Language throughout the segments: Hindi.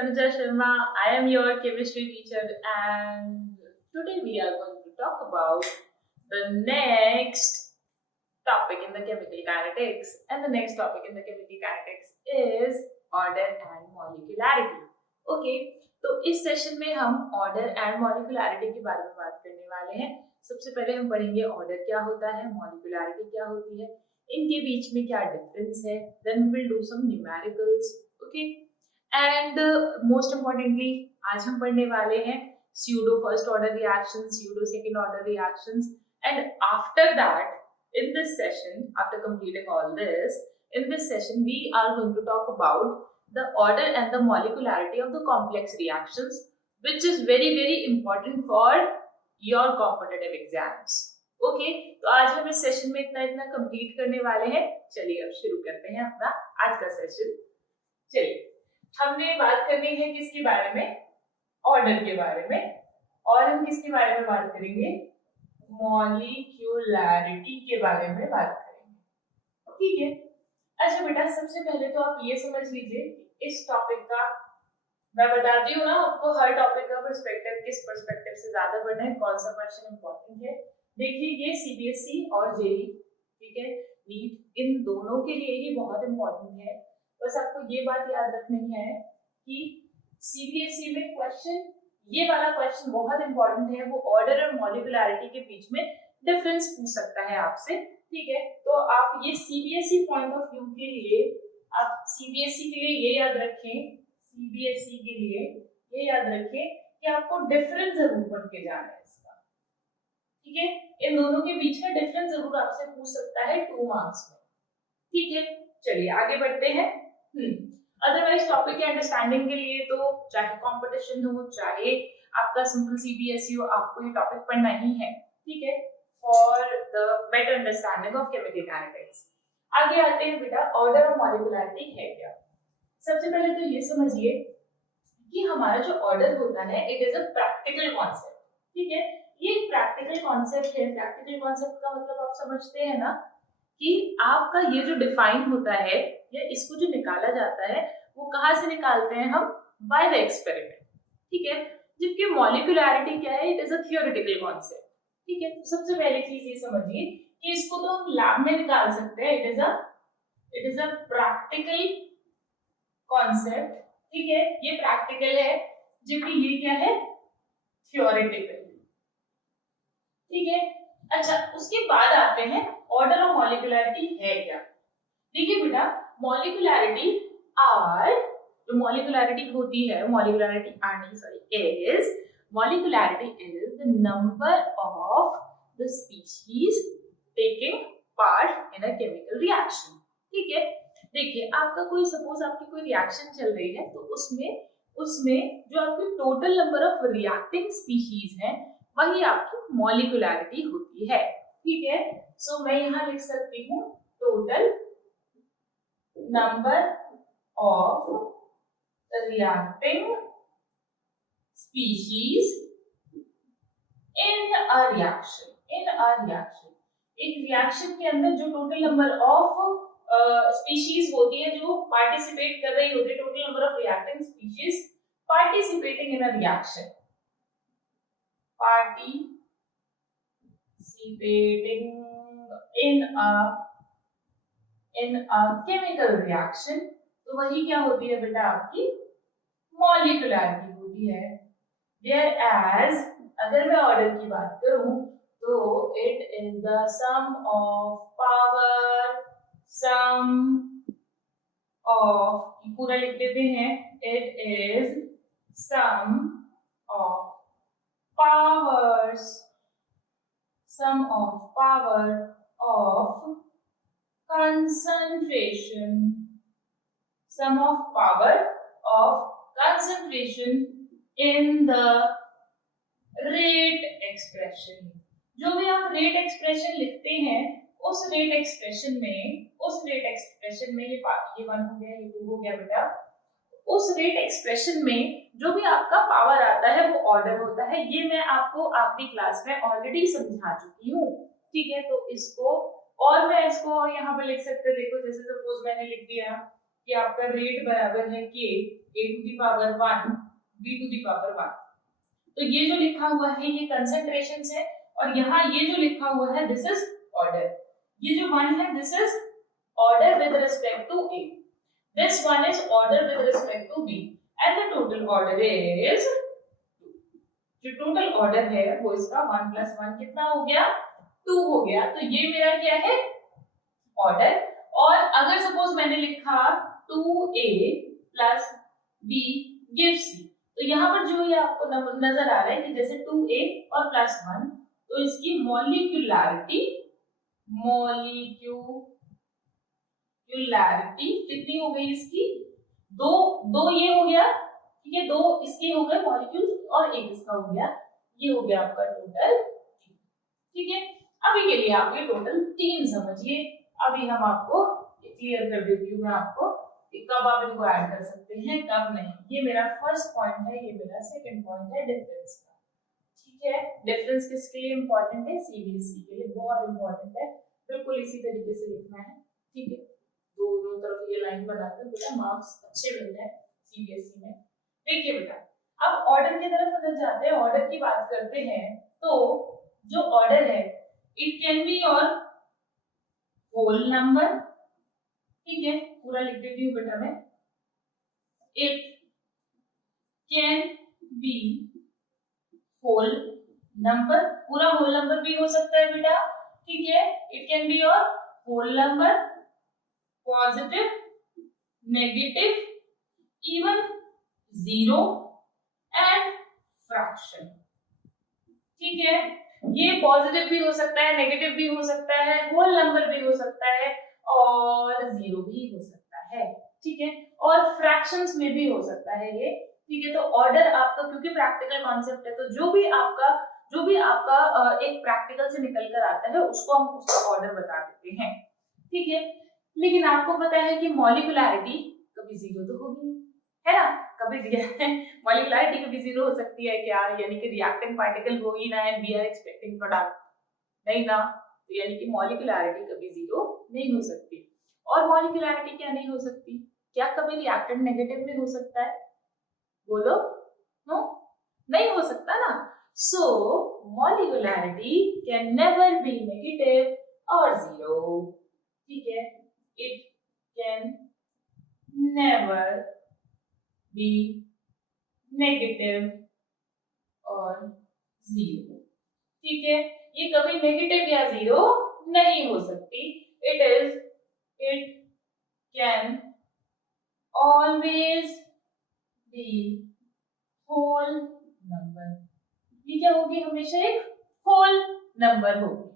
Tanuja Sharma. I am your chemistry teacher, and today we are going to talk about the next topic in the chemical kinetics. And the next topic in the chemical kinetics is order and molecularity. Okay, तो इस सेशन में हम ऑर्डर एंड मॉलिक्यूलैरिटी के बारे में बात करने वाले हैं। सबसे पहले हम पढ़ेंगे ऑर्डर क्या होता है, मॉलिक्यूलैरिटी क्या होती है, इनके बीच में क्या डिफरेंस है, then we will do some numericals. Okay, and most importantly आज हम पढ़ने वाले हैं pseudo first order reactions, pseudo second order reactions, and after that in this session, after completing all this, in this session we are going to talk about the order and the molecularity of the complex reactions, which is very important for your competitive exams. Okay, तो आज हम इस सेशन में इतना कंप्लीट करने वाले हैं। चलिए अब शुरू करते हैं अपना आज का सेशन। चलिए, हमने बात करनी है किसके बारे में, ऑर्डर के बारे में, और हम किसके बारे में बात करेंगे, मॉलिक्यूलैरिटी के बारे में बात करेंगे। ठीक है, अच्छा बेटा, सबसे पहले तो आप ये समझ लीजिए इस टॉपिक का, मैं बताती हूँ ना आपको हर टॉपिक का पर्सपेक्टिव, किस पर्सपेक्टिव से ज्यादा पढ़ना है, कौन सा क्वेश्चन इंपॉर्टेंट है। देखिए, ये सीबीएसई और जेईई, ठीक है, नीट, इन दोनों के लिए ही बहुत इंपॉर्टेंट है। बस आपको ये बात याद रखनी है कि सीबीएसई में क्वेश्चन, ये वाला क्वेश्चन बहुत इंपॉर्टेंट है, वो ऑर्डर और मॉलिक्यूलैरिटी के बीच में डिफरेंस पूछ सकता है आपसे। ठीक है, तो आप ये सीबीएसई पॉइंट ऑफ व्यू के लिए, आप सीबीएसई के लिए ये याद रखें, सीबीएसई के लिए ये याद रखें कि आपको डिफरेंस जरूर पढ़ के जाना है इसका। ठीक है, इन दोनों के बीच का डिफरेंस जरूर आपसे पूछ सकता है 2 मार्क्स में। ठीक है, चलिए आगे बढ़ते हैं। अदरवाइज टॉपिक के अंडरस्टैंडिंग के लिए तो चाहे कंपटीशन हो, चाहे आपका सिंपल सीबीएसई हो, आपको ये टॉपिक पढ़ना ही है। ठीक है, for the better understanding of chemical kinetics. आगे आते हैं बेटा, ऑर्डर और मॉलिक्यूलैरिटी है क्या। सबसे पहले तो ये समझिए कि हमारा जो ऑर्डर होता है, it is a practical concept. ठीक है, ये एक प्रैक्टिकल कॉन्सेप्ट है। प्रैक्टिकल कॉन्सेप्ट का मतलब आप समझते हैं ना कि आपका ये जो डिफाइन होता है या इसको जो निकाला जाता है, वो कहाँ से निकालते हैं हम, बाय द एक्सपेरिमेंट। ठीक है, जबकि मॉलिक्यूलैरिटी क्या है, it is a theoretical concept. ठीक है, तो सबसे पहली चीज ये समझिए कि इसको तो हम लैब में निकाल सकते हैं, it is a practical concept. ठीक है, ये प्रैक्टिकल है, जबकि ये क्या है, थियोरेटिकल। ठीक है, अच्छा, उसके बाद आते हैं ऑर्डर और मॉलिक्यूलैरिटी है क्या। देखिए बेटा, मॉलिक्यूलैरिटी आर, जो मॉलिक्यूलैरिटी होती है, molecularity is the number of the species taking part in a chemical reaction. ठीक है, देखिए आपका कोई, सपोज आपकी कोई रिएक्शन चल रही है, तो उसमें जो आपकी total number of reacting species हैं, वही आपकी मॉलिक्यूलैरिटी होती है। ठीक है, सो मैं यहां लिख सकती हूँ total number of reacting species in a reaction. एक रिएक्शन के अंदर जो टोटल नंबर ऑफ स्पीशीज होती है जो पार्टिसिपेट कर रही होती है, total number of reacting species participating in a reaction, participating in a chemical reaction, तो वही क्या होती है बेटा, आपकी मॉलिक्यूलैरिटी होती है। Whereas अगर मैं ऑर्डर की बात करूं, तो it is the sum of power, sum of, पूरा लिख देते हैं, it is sum of powers, sum of power of concentration, sum of power of concentration in the rate expression। जो भी आप रेट एक्सप्रेशन लिखते हैं, उस रेट एक्सप्रेशन में ये 1 हो गया, ये 2 हो गया बेटा, उस रेट एक्सप्रेशन में जो भी आपका पावर आता है वो ऑर्डर होता है। ये मैं आपको आखिरी क्लास में ऑलरेडी समझा चुकी हूँ। ठीक है, तो इसको, और मैं इसको यहाँ पे लिख सकते, देखो जैसे सपोज मैंने लिख दिया कि आपका रेट बराबर है k a to the power 1 b to the power 1। तो ये जो लिखा हुआ है ये कंसंट्रेशंस है, और यहाँ ये जो लिखा हुआ है दिस इज ऑर्डर। ये जो 1 है this is order with respect to a, this one is order with respect to b, and the total order is, जो टोटल ऑर्डर है वो इसका 1 + 1 कितना हो गया, 2 हो गया। तो ये मेरा क्या है, ऑर्डर। और अगर सपोज मैंने लिखा 2a + b gives c, तो यहाँ पर जो ये आपको नजर आ रहा है कि जैसे 2a और +1, तो इसकी मॉलिक्यूलैरिटी कितनी हो गई इसकी, दो ये हो गया, ठीक है, 2 इसके हो गए मॉलिक्यूल्स और एक इसका हो गया, ये हो गया आपका टोटल, ठीक है। अभी के लिए आप ये टोटल 3 समझिए। अभी हम आपको क्लियर कर देती हूँ मैं आपको कि कब आप इनको ऐड कर सकते हैं कब नहीं। ये मेरा फर्स्ट पॉइंट है, ये मेरा सेकंड पॉइंट है डिफरेंस का, ठीक है। डिफरेंस किसके लिए इंपॉर्टेंट है, सीबीएसई के लिए बहुत इंपॉर्टेंट है, बिल्कुल इसी तरीके से लिखना है, ठीक है। दोनों तरफ ये लाइन बनाकर बेटा मार्क्स अच्छे मिलते हैं सीबीएसई में। देखिए बेटा, अब ऑर्डर की तरफ अगर जाते हैं, ऑर्डर की बात करते हैं, तो जो ऑर्डर है it can be your whole number, ठीक है, पूरा लिख देती हूँ बेटा मैं, it can be whole number, पूरा होल नंबर भी हो सकता है बेटा, ठीक है। It can be your whole number, positive, negative, even, zero and fraction, ठीक है। ये पॉजिटिव भी हो सकता है, नेगेटिव भी हो सकता है, होल नंबर भी हो सकता है और जीरो भी हो सकता है, ठीक है, और फ्रैक्शंस में भी हो सकता है ये, ठीक है। तो ऑर्डर आपका, क्योंकि प्रैक्टिकल कॉन्सेप्ट है, तो जो भी आपका एक प्रैक्टिकल से निकल कर आता है उसको हम उसका ऑर्डर बता देते हैं, ठीक है। लेकिन आपको पता है कि मॉलिक्यूलैरिटी कभी जीरो तो होगी नहीं, है ना, कभी मॉलिक्यूलैरिटी कभी जीरो हो सकती है क्या, यानी कि रिएक्टिंग पार्टिकल हो ही ना and we are expecting product, नहीं ना, तो यानी कि मॉलिक्यूलैरिटी कभी जीरो नहीं हो सकती। और मॉलिक्यूलैरिटी क्या नहीं हो सकती, क्या कभी रिएक्टेंट नेगेटिव में हो सकता है, बोलो, नो, नहीं हो सकता ना। सो मॉलिक्यूलैरिटी कैन नेवर बी नेगेटिव और जीरो, ठीक है, it can never be negative और जीरो, ठीक है, ये कभी नेगेटिव या जीरो नहीं हो सकती। It can always be whole number, ये क्या होगी, हमेशा एक होल नंबर होगी,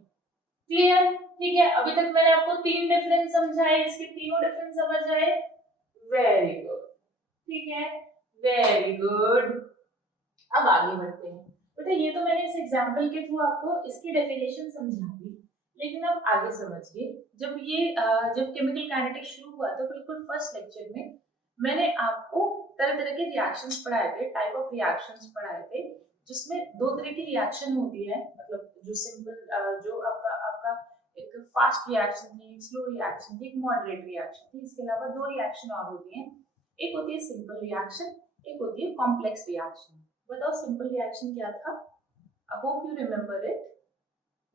क्लियर, ठीक है। अभी तक मैंने आपको 3 डिफरेंस समझाए, इसके तीनों डिफरेंस समझ आए, वेरी गुड, ठीक है, वेरी गुड। अब आगे बढ़ते हैं बेटा, ये तो मैंने इस एग्जांपल के थ्रू आपको इसकी डेफिनेशन समझा दी, लेकिन अब आगे समझिए। जब केमिकल काइनेटिक्स शुरू हुआ तो बिल्कुल फर्स्ट लेक्चर में मैंने आपको तरह तरह के रिएक्शंस पढ़ाए थे, टाइप ऑफ रिएक्शंस पढ़ाए थे, जिसमें 2 तरह की रिएक्शन होती है, मतलब जो सिंपल जो आपका एक फास्ट रिएक्शन थी, एक स्लो रिएक्शन थी, एक मॉडरेट रिएक्शन थी, इसके अलावा 2 रिएक्शन और होती हैं, एक होती है सिंपल रिएक्शन, एक होती है कॉम्प्लेक्स रिएक्शन। बताओ सिंपल रिएक्शन क्या था, I hope you remember it,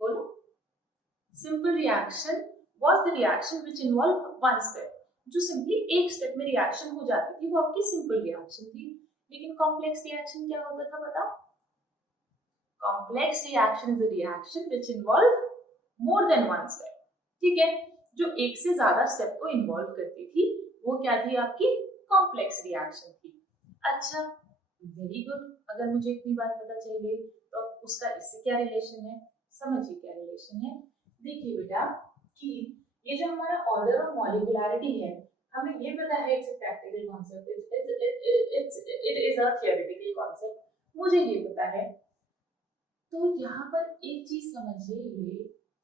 बोलो। Simple reaction was the reaction which involve one step, जो सिंपली एक स्टेप में रिएक्शन हो जाती थी, वो आपकी सिंपल रिएक्शन थी। लेकिन कॉम्प्लेक्स रिएक्शन क्या होता था, बताओ। Complex reaction is a reaction which involve more than one step, ठीक है, जो एक से ज्यादा स्टेप को इन्वॉल्व करती थी, वो क्या थी, आपकी कॉम्प्लेक्स रिएक्शन थी। अच्छा, वेरी गुड, अगर मुझे इतनी बात पता चल गई तो उसका इससे क्या रिलेशन है, समझिए क्या रिलेशन है। देखिए बेटा कि ये जो हमारा ऑर्डर और मॉलिक्यूलैरिटी है, हमें ये पता है it's a practical concept, it is a theoretical concept, मुझे ये पता है। तो यहाँ पर एक चीज समझिए ये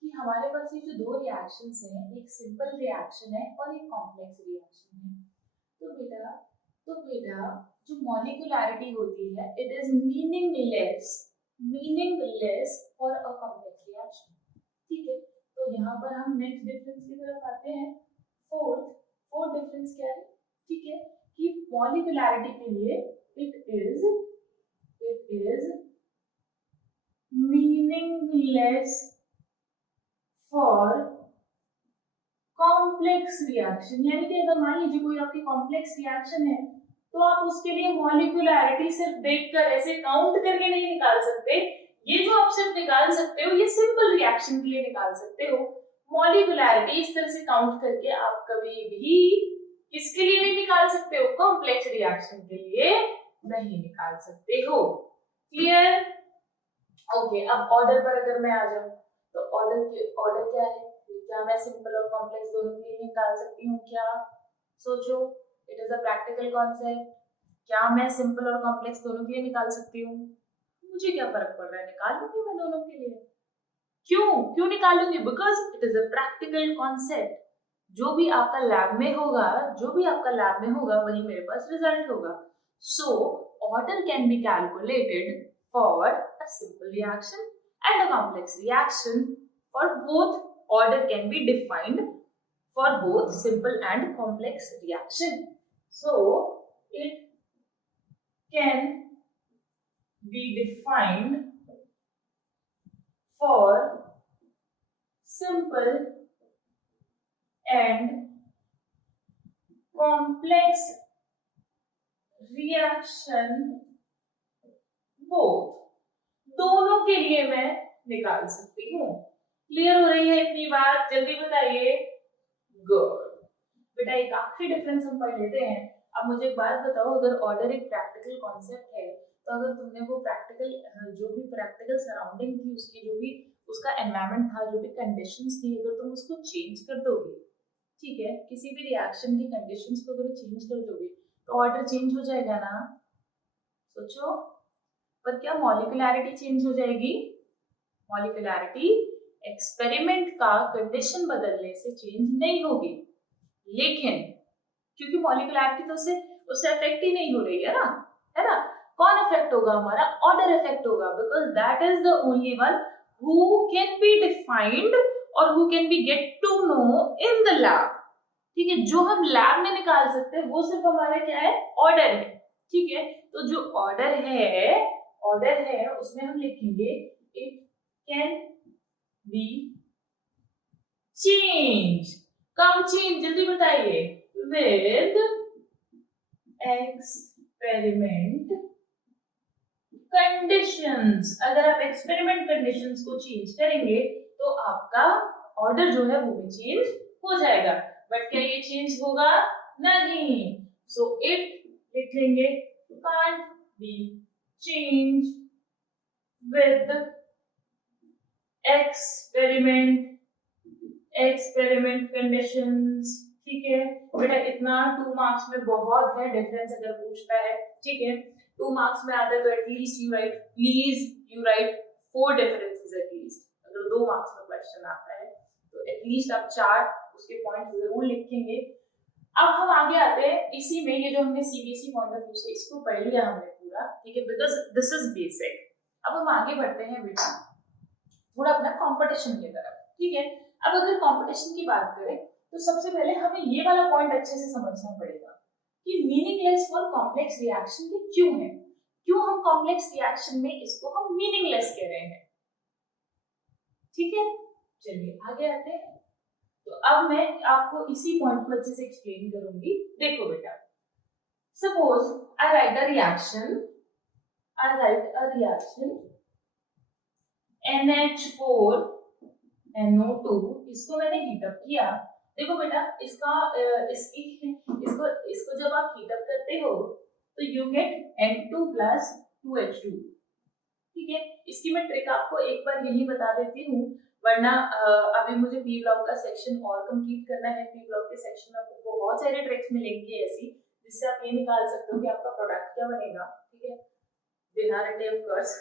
कि हमारे पास ये जो 2 रिएक्शंस हैं, एक सिंपल रिएक्शन है और एक कॉम्प्लेक्स रिएक्शन है। तो बेटा जो मॉलिक्यूलैरिटी होती है, it is meaningless for a complex reaction, ठीक है। तो यहाँ पर हम नेक्स्ट डिफरेंस की तरफ आते हैं। फोर्थ डिफरेंस क्या है, मॉलिक्यूलैरिटी के लिए it is meaningless for complex reaction. यानी कि अगर मान लीजिए कोई आपकी कॉम्प्लेक्स रिएक्शन है तो आप उसके लिए मॉलिक्यूलैरिटी सिर्फ देखकर ऐसे काउंट करके नहीं निकाल सकते। ये जो आप सिर्फ निकाल सकते हो ये सिंपल रिएक्शन के लिए निकाल सकते हो। मॉलिक्यूलैरिटी इस तरह से काउंट करके आप कभी भी किसके लिए नहीं निकाल सकते हो? कॉम्प्लेक्स रिएक्शन के लिए नहीं निकाल सकते हो। क्लियर? ओके, अब ऑर्डर पर अगर मैं आ जाऊं तो ऑर्डर क्या है? क्या मैं सिंपल और कॉम्प्लेक्स दोनों के लिए निकाल सकती हूँ क्या? सोचो, it is a practical concept. क्या मैं सिंपल और कॉम्प्लेक्स दोनों के लिए निकाल सकती हूँ? मुझे क्या फर्क पड़ रहा है, निकाल लूंगी मैं दोनों के लिए। क्यों निकालूंगी? Because it is a practical concept. जो भी आपका लैब में होगा वही मेरे पास रिजल्ट होगा। So order can be calculated for a simple reaction and a complex reaction. For both order can be defined for both simple and complex reaction. So it can be defined for simple and complex reaction both। दोनों के लिए मैं निकाल सकती हूँ। क्लियर हो रही है इतनी बात? जल्दी बताइए। गुड बेटा, एक आखिरी डिफरेंस हम पढ़ लेते हैं। अब मुझे एक बात बताओ, अगर ऑर्डर एक प्रैक्टिकल कॉन्सेप्ट है तो अगर तुमने वो जो भी प्रैक्टिकल सराउंडिंग थी उसकी, जो भी उसका एनवायरनमेंट था, जो भी कंडीशंस थी, अगर तुम उसको चेंज कर दोगे, ठीक है, किसी भी रिएक्शन की कंडीशंस को अगर चेंज कर दोगे तो ऑर्डर चेंज हो जाएगा ना? सोचो। पर क्या मॉलिक्यूलैरिटी चेंज हो जाएगी? मॉलिक्यूलैरिटी एक्सपेरिमेंट का कंडीशन बदलने से चेंज नहीं होगी, लेकिन क्योंकि मॉलिक्यूलैरिटी तो उससे अफेक्ट ही नहीं हो रही है ना? कौन अफेक्ट होगा? हमारा ऑर्डर अफेक्ट होगा, because that is the only one who can be defined और who can be get to know in the lab. ठीक है, जो हम लैब में निकाल सकते हैं वो सिर्फ हमारा क्या है? ऑर्डर है। ठीक है, तो जो ऑर्डर है उसमें हम लिखेंगे इट कैन बी चेंज। कब चेंज? जल्दी बताइए। With experiment conditions. अगर आप एक्सपेरिमेंट कंडीशंस को चेंज करेंगे तो आपका ऑर्डर जो है वो भी चेंज हो जाएगा। बट क्या ये चेंज होगा? नहीं। सो इट लिख लेंगे can't be changed with experiment conditions। ठीक है बेटा, इतना 2 मार्क्स में बहुत है डिफरेंस अगर पूछता है। ठीक है, 2 मार्क्स में आता है तो at least you right 4 differences at least. अगर 2 मार्क्स में क्वेश्चन आता है तो एटलीस्ट आप 4 उसके पॉइंट जरूर लिखेंगे। अब हम आगे आते हैं इसी में, ये जो हमने सीबीएसई पॉइंट ऑफ व्यू से इसको पढ़ लिया हमने पूरा, ठीक है, बिकॉज दिस इज बेसिक। अब हम आगे बढ़ते हैं बेटा थोड़ा अपना कंपटीशन की तरफ। ठीक है, अब अगर कंपटीशन की बात करें तो सबसे पहले हमें ये वाला पॉइंट अच्छे से समझना पड़ेगा कि मीनिंगलेस फॉर कॉम्प्लेक्स रिएक्शन ये क्यों है, क्यों हम कॉम्प्लेक्स रिएक्शन में इसको हम मीनिंगलेस कह रहे हैं। ठीक है, चलिए आगे आते हैं। तो अब मैं आपको इसी पॉइंट को अच्छे से एक्सप्लेन करूंगी। देखो बेटा, suppose I right a reaction NH4 NO2, इसको मैंने हीटअप किया। देखो बेटा, इसको जब आप हीटअप करते हो तो you get N2 plus 2H2। ठीक है, इसकी मैं ट्रिक आपको एक बार यही बता देती हूँ, वरना अभी मुझे पी ब्लॉक का सेक्शन और कंप्लीट करना है। पी ब्लॉक के सेक्शन में आपको बहुत सारे ट्रिक्स मिलेंगी ऐसी, जिससे आप ये निकाल सकते हो कि आपका प्रोडक्ट क्या बनेगा। ठीक है, बिना रटे ऑफ कोर्स।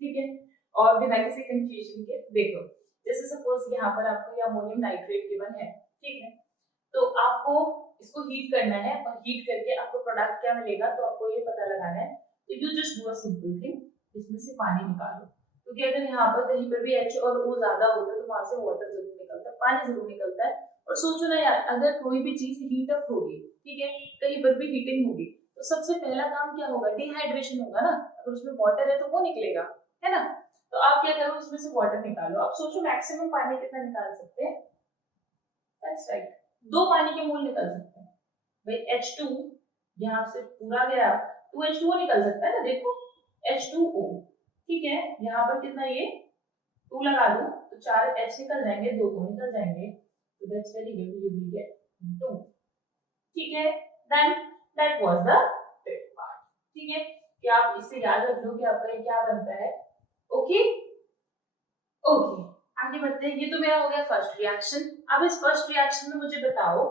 ठीक है, और बिना किसी कंफ्यूजन के। देखो, जैसे सपोज यहाँ पर आपको ये अमोनियम नाइट्रेट गिवन है। ठीक है, तो आपको इसको हीट करना है और हीट करके आपको प्रोडक्ट क्या मिलेगा, तो आपको ये पता लगाना है। तो you just do a simple thing, इसमें से पानी निकालो, क्योंकि अगर यहाँ पर कहीं पर भी H और O ज्यादा होता है तो वहां से वाटर जरूर निकलता है, पानी जरूर निकलता है। और सोचो ना यार, अगर कोई भी चीज हीट अप होगी, ठीक है, कहीं पर भी हीटिंग होगी, तो सबसे पहला काम क्या होगा, डिहाइड्रेशन होगा ना, अगर उसमें वाटर है तो वो निकलेगा, है ना। तो आप क्या करो, उसमें से वाटर निकालो। आप सोचो मैक्सिमम पानी कितना निकाल सकते हैं, दैट्स राइट, 2 पानी के मोल निकल सकते हैं भाई। H2 यहाँ से पूरा गया, 2H2O निकल सकता है ना, देखो H2O, ठीक है। यहाँ पर कितना, ये 2 लगा दूं तो 4 H निकल जाएंगे, 2 तो निकल जाएंगे, तो that's very good, you will get 2, ठीक है। Then that was the fifth part, ठीक है। कि आप इससे याद रख लो कि आपका ये क्या बनता है, ओके ओके। आगे बढ़ते हैं, ये तो मेरा हो गया फर्स्ट रिएक्शन। अब इस फर्स्ट रिएक्शन में मुझे बताओ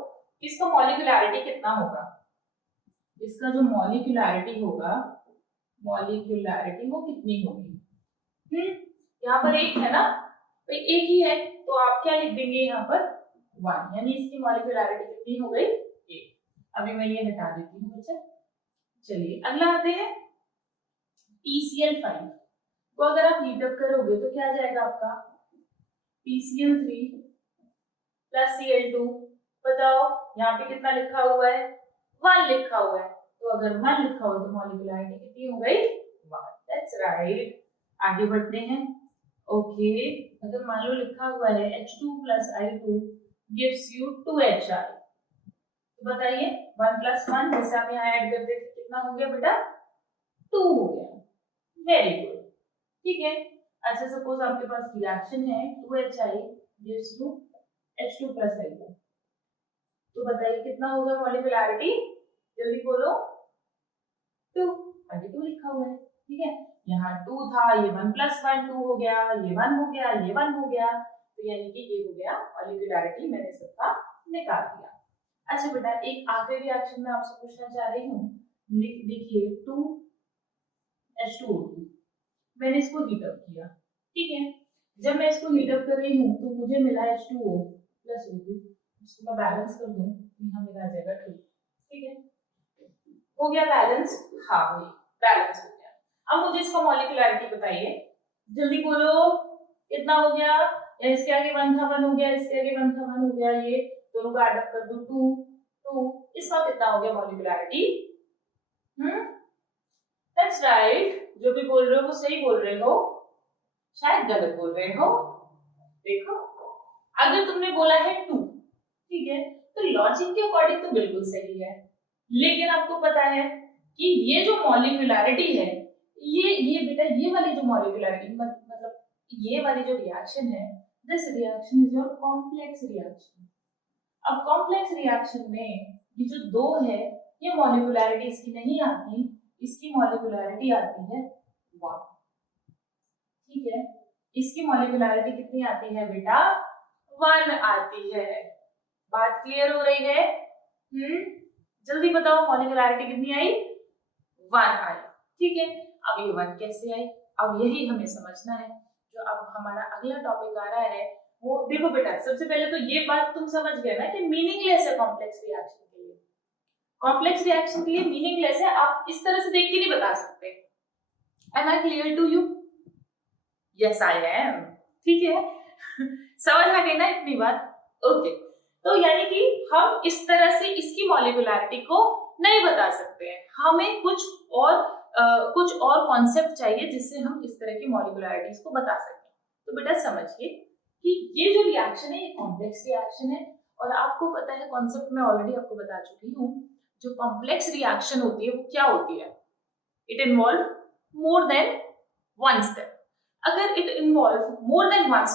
कि इसका मॉलिक्यूलैरिटी कितना होगा। इसका जो मॉलिक्यूलैरिटी होगा, मॉलिक्यूलैरिटी वो कितनी होगी। यहाँ पर एक है ना, तो एक ही है, तो आप क्या लिख देंगे यहाँ पर 1, यानी इसकी मॉलिक्यूलैरिटी कितनी हो गई, 1। अभी मैं ये हटा देती हूँ बच्चा। चलिए अगला आते हैं, PCl5 को अगर आप हीट अप करोगे तो क्या आ जाएगा आपका, PCl3 प्लस Cl2। बताओ यहाँ पे कितना लिखा हुआ है, 1 लिखा हुआ है, तो अगर 1 लिखा हुआ तो मॉलिक्यूलैरिटी कितनी हो गई, 1, दैट्स राइट। आगे बढ़ते हैं, ओके। अगर मान लो लिखा हुआ है H2 plus I2 gives you 2HI, तो बताइए 1 प्लस 1 जैसे आप यहाँ ऐड कर देते कितना हो गया बेटा, 2 हो गया, वेरी गुड, ठीक है। अच्छा सपोज आपके पास रिएक्शन है 2HI gives you H2 plus I2, तो बताइए कितना होगा मॉलिक्यूलैरिटी, जल्दी बोलो, 2, आगे 2 लिखा हुआ है, ठीक है। यहाँ 2 था, ये 1 प्लस 1 2 हो गया, ये 1 हो गया, ये 1 हो गया, तो यानी कि ये हो गया मॉलिक्यूलैरिटी, मैंने सबका निकाल दिया। अच्छा बेटा एक आखिरी रिएक्शन में आपसे पूछना चाह रही हूँ, देखिए 2H2O2 मैंने इसको हीट अप किया, ठीक है। जब मैं इसको हीट अप कर रही हूँ तो मुझे मिला H2O प्लस O2, इसको मैं बैलेंस कर दूं, यहाँ मेरा आ जाएगा 2, ठीक है। हो गया बैलेंस, हाँ वही बैलेंस हो गया। अब मुझे इसका मॉलिक्यूलैरिटी बताइए, जल्दी बोलो कितना हो गया, इसके आगे 1 था 1 हो गया, इसके आगे 1 था 1 हो गया, ये दोनों को ऐड अप कर दो 2 2, इसका कितना हो गया मॉलिक्यूलैरिटी, दैट्स राइट, जो भी बोल रहे हो वो सही बोल रहे हो, शायद गलत बोल रहे हो। देखो अगर तुमने बोला है 2, ठीक है, तो लॉजिक के अकॉर्डिंग तो बिल्कुल सही है, लेकिन आपको पता है कि ये जो मॉलिक्यूलैरिटी है, ये बेटा ये वाली जो मॉलिक्यूलैरिटी मतलब ये वाली जो रिएक्शन है, this reaction is your complex reaction. अब कॉम्प्लेक्स रिएक्शन में ये जो 2 है, ये मॉलिक्यूलैरिटी इसकी नहीं आती, इसकी मॉलिक्यूलैरिटी आती है 1, ठीक है। इसकी मॉलिक्यूलैरिटी कितनी आती है बेटा, 1 आती है। बात क्लियर हो रही है, जल्दी बताओ मॉलिक्यूलैरिटी कितनी आई, 1 आई, ठीक है। अब ये 1 कैसे आई, अब यही हमें समझना है। जो अब हमारा अगला टॉपिक आ रहा है वो देखो बेटा, सबसे पहले तो ये बात तुम समझ गए ना कि मीनिंगलेस है कॉम्प्लेक्स रिएक्शन के लिए, कॉम्प्लेक्स रिएक्शन के लिए मीनिंगलेस है, आप इस तरह से देख के नहीं बता सकते। Am I clear to you, yes I am, ठीक है। समझ आ गई ना इतनी बात, ओके। तो यानी कि हम इस तरह से इसकी मॉलिक्यूलैरिटी को नहीं बता सकते हैं, हमें कुछ और कॉन्सेप्ट चाहिए जिससे हम इस तरह की मॉलिक्यूलैरिटीज को बता सकें। तो बेटा समझिए कि ये जो रिएक्शन है ये कॉम्प्लेक्स रिएक्शन है, और आपको पता है कॉन्सेप्ट मैं ऑलरेडी आपको बता चुकी हूँ, जो कॉम्प्लेक्स रिएक्शन होती है वो क्या होती है, it involve more than one step. अगर it involve more than one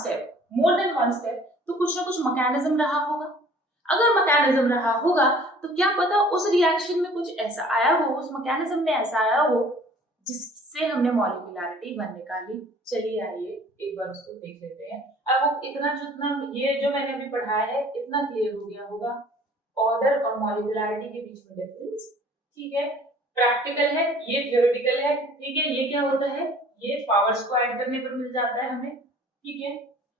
step तो कुछ ना कुछ मैकेनिज्म रहा होगा। अगर मैकेनिज्म रहा होगा तो क्या पता उस रिएक्शन में कुछ ऐसा आया हो, उस मैकेनिज्म में ऐसा आया हो जिससे हमने मॉलिक्यूलैरिटी 1 निकाली। चलिए आइए एक बार उसको देख लेते हैं। अब इतना जितना ये जो मैंने अभी पढ़ाया है इतना क्लियर हो गया होगा, ऑर्डर और मॉलिक्यूलैरिटी के बीच में डिफरेंस, ठीक है। प्रैक्टिकल है, ये थ्योरेटिकल है, ठीक है। ये क्या होता है, ये पावर्स को ऐड करने पर मिल जाता है हमें, ठीक है।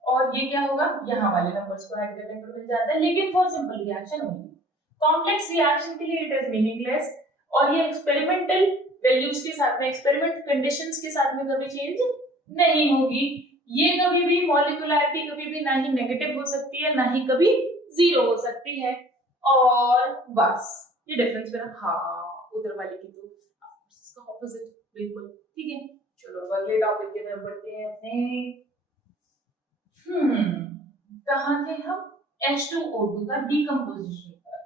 और ये क्या होगा, यहाँ वाले नंबर्स को ऐड करने पर मिल जाता है, लेकिन for simple reaction only. Complex reaction के लिए इट इज मीनिंगलेस, और ये एक्सपेरिमेंटल वैल्यूज के साथ में, एक्सपेरिमेंट कंडीशंस के साथ में कभी चेंज नहीं होगी। ये कभी भी मॉलिक्यूलैरिटी कभी भी ना ही नेगेटिव हो सकती है, ना ही कभी 0 हो सकती है, और बस ये डिफरेंस मेरा, हाँ उधर वाले की तो इसका ऑपोजिट बिल्कुल। ठीक है, चलो अगले टॉपिक की तरफ बढ़ते हैं अपने। कहाँ थे हम? H2O2 का डीकम्पोजिशन पर।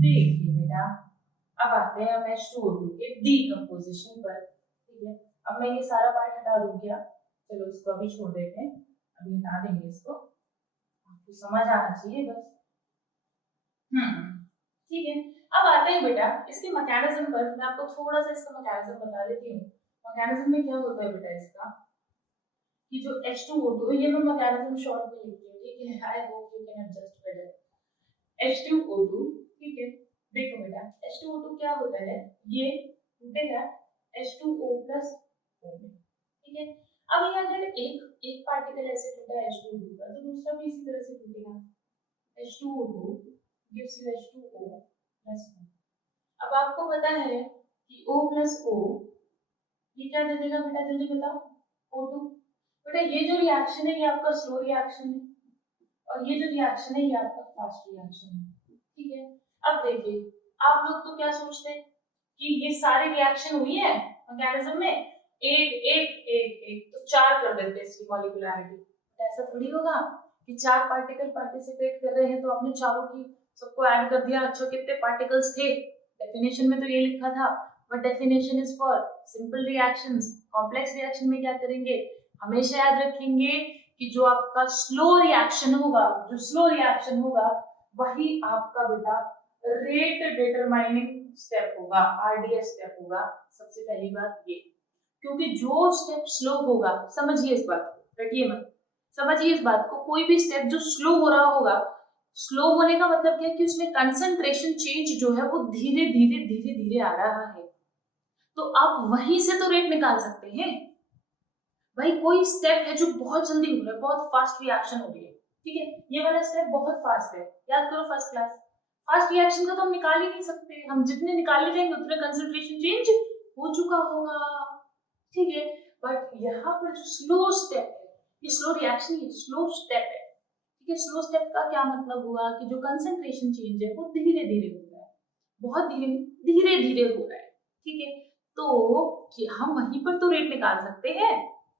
देखिए बेटा, अब आते हैं हम H2O2 के डीकम्पोजिशन पर। ठीक है, अब मैं ये सारा पार्ट हटा दूं क्या? चलो इसको अभी छोड़ देते हैं, अभी हटा देंगे इसको, आपको समझ आना चाहिए बस। ठीक है, अब आते हैं बेटा इसके मैकेनिज्म पर। मैं आपको थोड़ा सा इसका मैकेनिज्म बता देती हूँ। मैकेनिज्म में क्या होता है बेटा इसका, कि जो H2O2, ये मैं मैकेनिज्म शॉर्ट में लिखती हूँ, ठीक है, आई hope you can adjust with it. H2O2, ठीक है, देखो बेटा H2O2 क्या होता है, ये टूटेगा H2O प्लस O में। ठीक है, अब ये अगर एक पार्टिकल ऐसे टूटा है H2O2 का, तो दूसरा भी इसी तरह से टूटेगा। H2O2 gives you H2O plus O। अब आपको पता है कि O plus O ये क्या दे देगा बेटा, जल्दी बताओ? O2। बेटा ये जो रिएक्शन है ये आपका स्लो रिएक्शन है, और ये जो रिएक्शन है ये आपका फास्ट रिएक्शन है। ठीक है, अब देखिए आप लोग तो क्या सोचते हैं कि ये सारी रिएक्शन हुई है मैकेनिज्म में, एक एक एक एक तो 4 कर देते हैं इसकी मॉलिक्यूलरिटी। ऐसा थोड़ी होगा कि 4 पार्टिकल पार्टिसिपेट कर रहे हैं तो आपने चारों की सबको ऐड कर दिया। अच्छा कितने पार्टिकल्स थे? डेफिनेशन में तो ये लिखा था, but definition is for simple reactions. Complex reaction में क्या करेंगे, हमेशा याद रखेंगे कि जो आपका स्लो रिएक्शन होगा, जो स्लो रिएक्शन होगा वही आपका बेटा रेट डिटरमाइनिंग स्टेप होगा, आरडीएस स्टेप होगा। सबसे पहली बात ये, क्योंकि जो स्टेप स्लो होगा, समझिए इस बात को, रटिए मत, समझिए इस बात को, कोई भी स्टेप जो स्लो हो रहा होगा, स्लो होने का मतलब क्या है कि उसमें कंसंट्रेशन चेंज जो है वो धीरे धीरे धीरे धीरे आ रहा है, तो आप वहीं से तो रेट निकाल सकते हैं। भाई कोई स्टेप है जो बहुत जल्दी हो रहा है, बहुत फास्ट रिएक्शन हो रही है, ठीक है, ये वाला स्टेप बहुत फास्ट है, याद करो फर्स्ट क्लास। फास्ट रिएक्शन का तो हम निकाल ही नहीं सकते, हम जितने निकालने जाएंगे उतने कंसंट्रेशन चेंज हो चुका होगा। ठीक है, बट यहाँ पर जो स्लो स्टेप है, ये स्लो रिएक्शन नहीं, स्लो स्टेप है। ठीक है, स्लो स्टेप का क्या मतलब हुआ कि जो कंसंट्रेशन चेंज है वो धीरे धीरे हो रहा है, बहुत धीरे धीरे धीरे हो रहा है। ठीक है, तो हम वहीं पर तो रेट निकाल सकते हैं,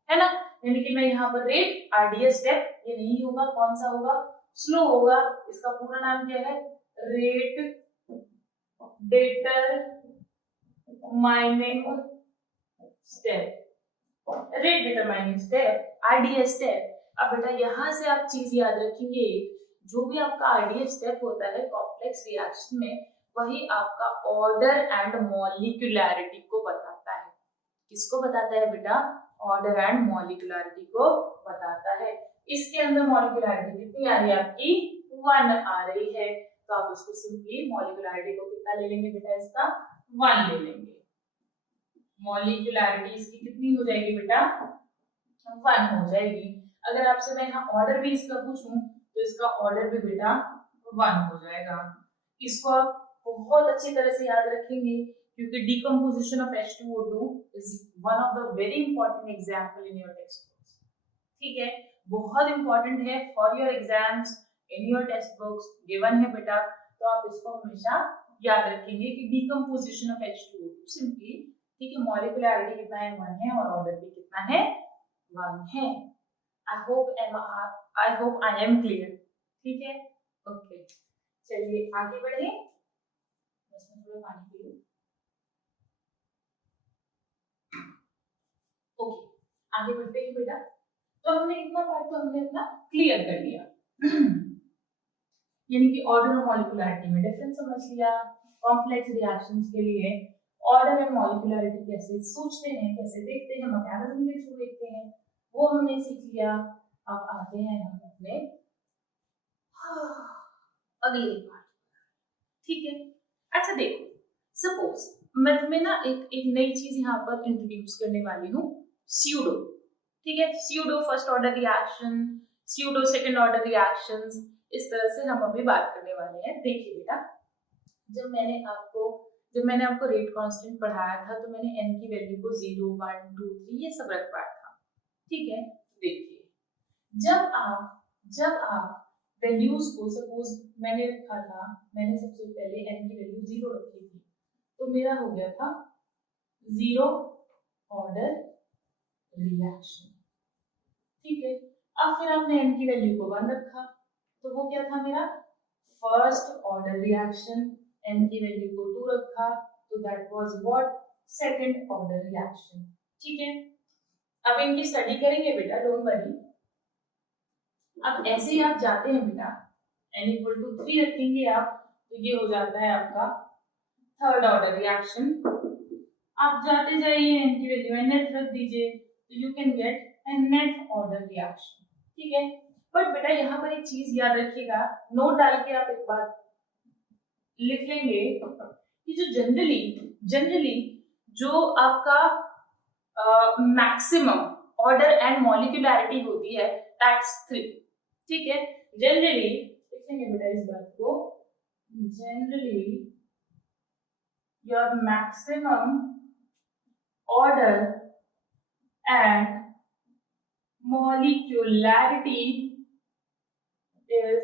है ना? यानी कि मैं यहाँ पर रेट आरडीएस स्टेप ये नहीं होगा, कौन सा होगा? स्लो होगा। इसका पूरा नाम क्या है? Rate determining step. Rate determining step, RDS step. अब बेटा यहाँ से आप चीज याद रखेंगे, जो भी आपका आरडीएस स्टेप होता है कॉम्प्लेक्स रिएक्शन में, वही आपका ऑर्डर एंड मॉलिक्यूलरिटी को बताता है। किसको बताता है बेटा? ऑर्डर एंड मॉलिक्यूलरिटी को बताता है। इसके अंदर मॉलिक्यूलरिटी कितनी आ रही है आपकी? 1 आ रही है, तो आप उसको सिंपली मॉलिक्यूलरिटी को कितना ले लेंगे बेटा? इसका 1 ले लेंगे। मॉलिक्यूलरिटी इसकी कितनी हो जाएगी बेटा? 1 हो जाएगी। अगर आपसे मैं यहाँ ऑर्डर भी इसका पूछूं तो इसका ऑर्डर भी बेटा 1 हो जाएगा। इसको आप बहुत अच्छी तरह से याद रखेंगे, क्योंकि decomposition of H2O2 is one of the very important example in your textbooks। ठीक है, बहुत इंपॉर्टेंट है for your exams, in your text books given है बेटा, तो आप इसको हमेशा याद रखेंगे कि decomposition of H2O2 सिंपली, ठीक है, मॉलिक्यूलरिटी कितना है? 1 है, और ऑर्डर भी कितना है? 1 है। I hope I am clear. ठीक है, ओके, चलिए आगे बढ़े। बस मैं थोड़ा पानी पी लूं। ओके, आगे बढ़ते हैं बेटा। तो हमने इतना पार्ट तो हमने अपना क्लियर कर लिया, यानी कि ऑर्डर और मॉलिक्यूलरिटी में डिफरेंस समझ लिया। कॉम्प्लेक्स रिएक्शंस के लिए ऑर्डर एंड मॉलिक्यूलरिटी कैसे सोचते हैं, कैसे देखते हैं, मैकेनिज्म के थ्रू देखते हैं, वो हमने सीख लिया। अब आते हैं हम अपने अगले पार्ट। ठीक है, अच्छा देखो, सपोज मैं तुम्हें ना एक नई चीज यहाँ पर इंट्रोड्यूस करने वाली हूँ, स्यूडो। ठीक है, pseudo first order reaction, pseudo second order reactions, इस तरह से हम अभी बात करने वाले हैं। देखिए बेटा, जब मैंने आपको जब मैंने आपको रेट कांस्टेंट पढ़ाया था तो मैंने n की वैल्यू को 0, 1, 2, 3 ये सब रखवाया था, ठीक है। देखिए जब आप वैल्यूज को, सपोज मैंने रखा था, मैंने सबसे पहले n की वैल्यू 0 रखी थी, तो मेरा हो गया था 0 ऑर्डर रिएक्शन, ठीक है। अब फिर आपने n की वैल्यू को 1 रखा, तो वो क्या था मेरा फर्स्ट ऑर्डर रिएक्शन। n की वैल्यू को 2 रखा, तो that was what second order reaction, ठीक है। अब इनकी स्टडी करेंगे बेटा, डोंट वरी। अब ऐसे ही आप जाते हैं बेटा, n इक्वल टू 3 रखेंगे आप, तो ये हो जाता है आपका थर्ड ऑर्डर रिएक्शन। आप जाते जाइए, n की वैल्यू nth रख दीजिए, तो you can get nth order reaction, ठीक है। बट बेटा यहाँ पर एक चीज याद रखिएगा, नोट डाल के आप एक बात लिख लेंगे कि जो जनरली जो आपका मैक्सिमम ऑर्डर एंड मॉलिक्यूलैरिटी होती है दैट्स 3, ठीक है। जनरली लिखेंगे बेटा इस बात को, generally your maximum order and molecularity is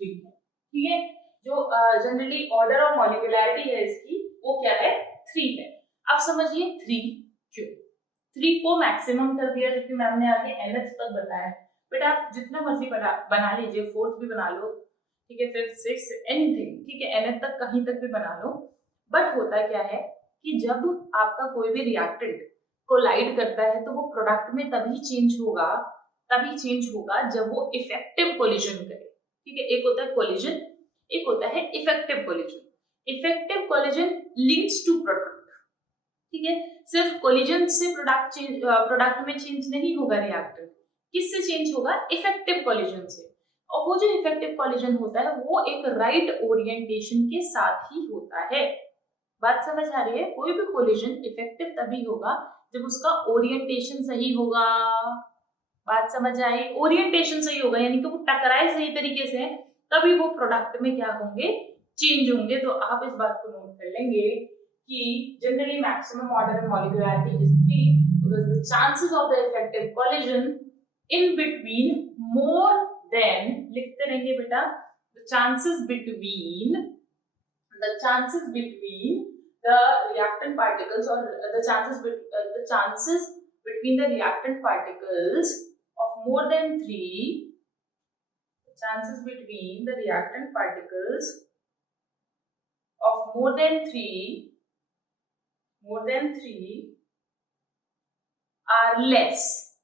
3, ठीक है। जो जनरली ऑर्डर और मॉलिक्यूलैरिटी है इसकी, वो क्या है 3 है। अब समझिए 3 क्यों, 3 को मैक्सिमम कर दिया, क्योंकि मैम ने आगे nth तक बताया। बेटा आप जितना मर्जी बना लीजिए, फोर्थ भी बना लो, ठीक है, फिफ्थ, सिक्स्थ, एनीथिंग, ठीक है, nth तक कहीं तक भी बना लो। बट होता क्या है कि जब आपका कोई भी रिएक्टेंट कोलाइड करता है तो वो प्रोडक्ट में तभी चेंज होगा जब वो इफेक्टिव कोलिजन करे, ठीक है। एक होता है कोलिजन, एक होता है effective collision. Effective collision leads to product, ठीक है। सिर्फ कोलिजन से प्रोडक्ट में चेंज नहीं होगा रिएक्टेंट, किससे चेंज होगा, इफेक्टिव कोलिजन से। और वो जो इफेक्टिव कोलिजन होता है वो एक राइट ओरिएंटेशन के साथ ही होता है। बात समझ आ रही है, कोई भी कोलिजन इफेक्टिव तभी होगा जब उसका ओरिएंटेशन सही होगा। बात समझ आई, ओरिएंटेशन सही होगा यानी कि वो टकराए सही तरीके से, तभी वो प्रोडक्ट में क्या होंगे, चेंज होंगे। तो आप इस बात को नोट कर लेंगे कि generally maximum order and molecularity is 3 because the chances of the effective collision in between more than, लिखते रहेंगे बेटा, the chances between the reactant particles, or the chances between the reactant particles of more than 3, the chances between the reactant particles of more than 3 are less